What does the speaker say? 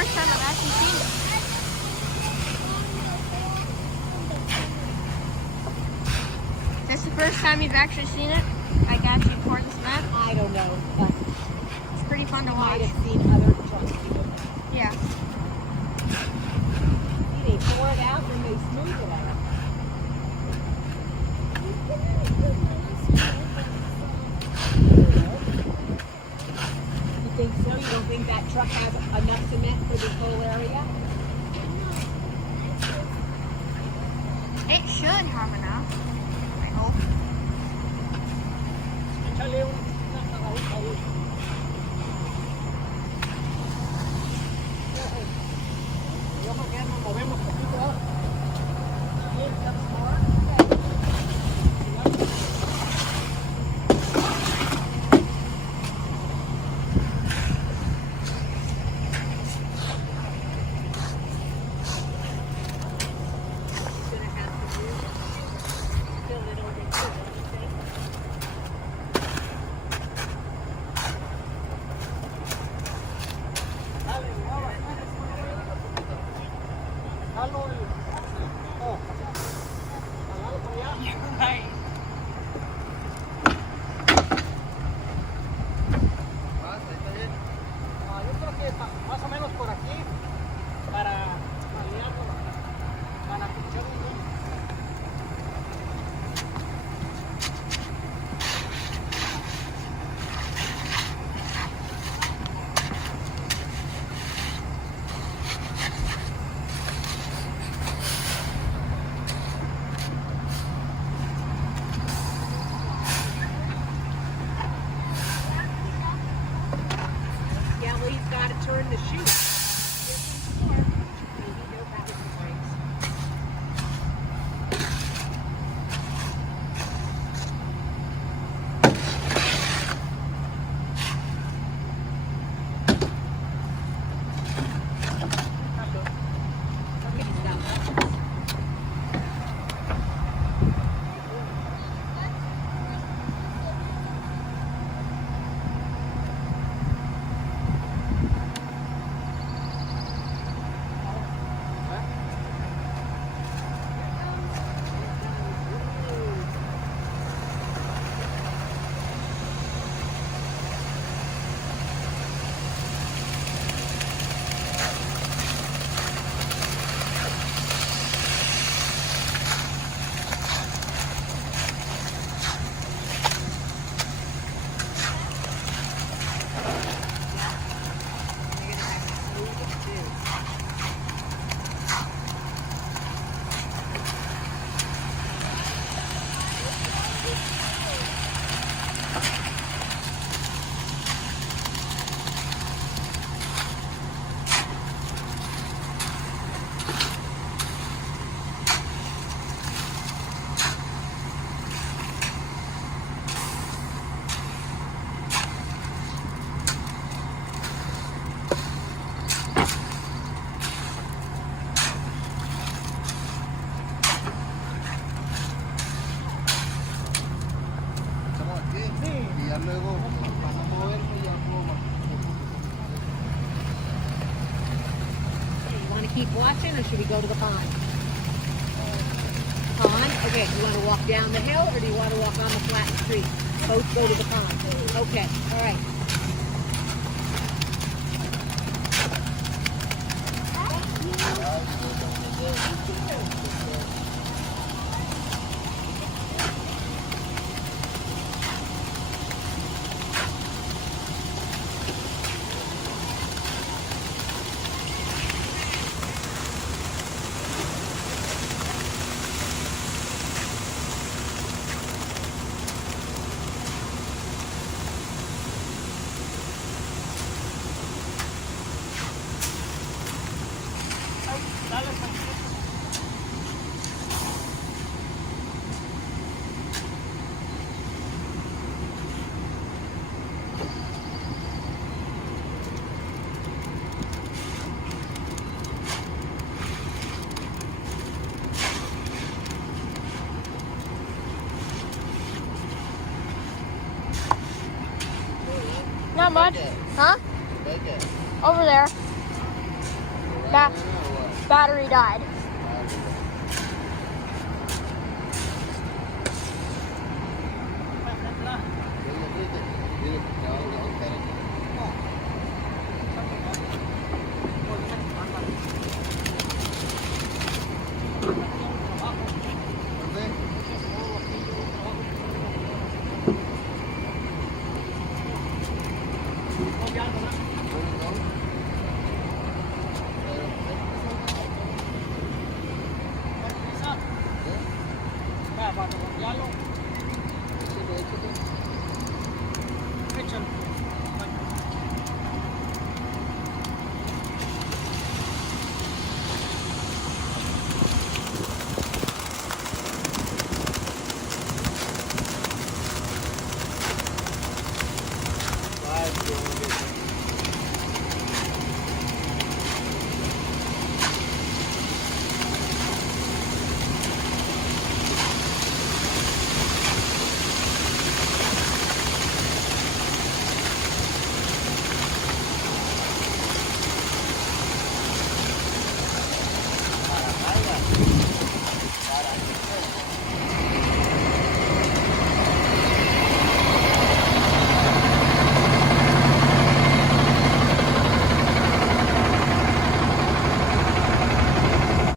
first time I've actually seen it. Is this the first time you've actually seen it? Like actually pour the cement? I don't know, but It's pretty fun to I watch. might have seen other trucks do it. Yeah. See, they pour it out and they smooth it out. You think so? You don't think that truck has enough cement for this whole area? It should have enough. I hope. Échale una cagadita ahí. Yo creo que ya nos movemos poquito, ¿eh? Bien, that's more. Yo creo que más o menos por aquí para alinearlo, para que se vea bien. Yeah, well, he's got to turn the chute. Maybe they'll have it in place. Okay, stop. Y ya luego vamos a moverme y ya puedo You want to keep watching or should we go to the pond? Pond? Okay, do you want to walk down the hill or do you want to walk on the flat street? Both go to the pond. Okay, all right. Not much. Huh? Over there. Ba- battery died.